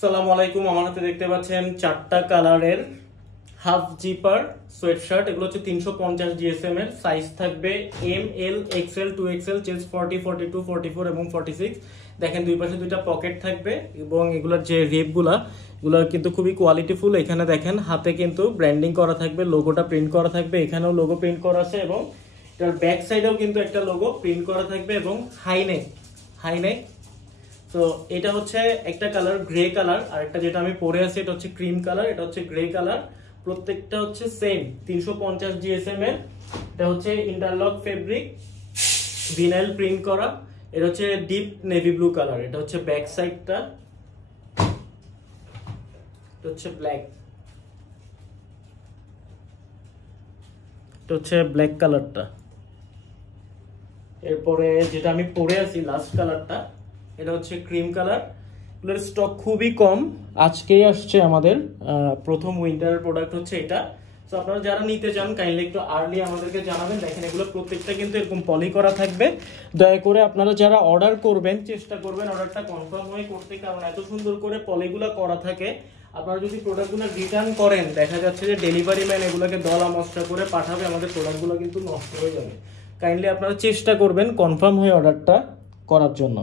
আসসালামু আলাইকুম। আমার হাতে দেখতে পাচ্ছেন চারটা কালারের হাফ জিপার সোয়েটশার্ট। এগুলো হচ্ছে 350 জিএসএম এর। সাইজ থাকবে এম, এল, এক্সএল, 2XL, চেস্ট 40, 42, 44 এবং 46। দেখেন দুই পাশে দুইটা পকেট থাকবে এবং এগুলোর যে রেপগুলো এগুলো কিন্তু খুবই কোয়ালিটিফুল। এখানে দেখেন হাতে কিন্তু ব্র্যান্ডিং করা থাকবে, লোগোটা প্রিন্ট করা থাকবে, এখানেও লোগো প্রিন্ট করা আছে এবং এটার ব্যাক সাইডেও কিন্তু একটা লোগো প্রিন্ট করা থাকবে এবং হাই নেক। তো এটা হচ্ছে একটা কালার গ্রে কালার, আর একটা যেটা আমি পরে আছি এটা হচ্ছে ক্রিম কালার, এটা হচ্ছে গ্রে কালার। প্রত্যেকটা হচ্ছে সেম 350 জিএসএম এর। এটা হচ্ছে ইন্টারলক ফেব্রিক, ভিনাইল প্রিন্ট করা। এটা হচ্ছে ডিপ নেভি ব্লু কালার। এটা হচ্ছে ব্যাক সাইডটা, এটা হচ্ছে ব্ল্যাক, এটা হচ্ছে ব্ল্যাক কালারটা। এরপরে যেটা আমি পরে আছি লাস্ট কালারটা, এটা হচ্ছে ক্রিম কালার। এগুলোর স্টক খুবই কম, আজকেই আসছে আমাদের। প্রথম উইন্টারের প্রোডাক্ট হচ্ছে এটা। তো আপনারা যারা নিতে চান কাইন্ডলি একটু আর্লি আমাদেরকে জানাবেন। দেখেন এগুলো প্রত্যেকটা কিন্তু এরকম পলি করা থাকবে। দয়া করে আপনারা যারা অর্ডার করবেন চেষ্টা করবেন অর্ডারটা কনফার্ম হয়ে করতে, কারণ এত সুন্দর করে পলিগুলো করা থাকে। আপনারা যদি প্রোডাক্টগুলো রিটার্ন করেন দেখা যাচ্ছে যে ডেলিভারি ম্যান এগুলোকে দলা মশলা করে পাঠাবে, আমাদের প্রোডাক্টগুলো কিন্তু নষ্ট হয়ে যাবে। কাইন্ডলি আপনারা চেষ্টা করবেন কনফার্ম হয়ে অর্ডারটা করার জন্য।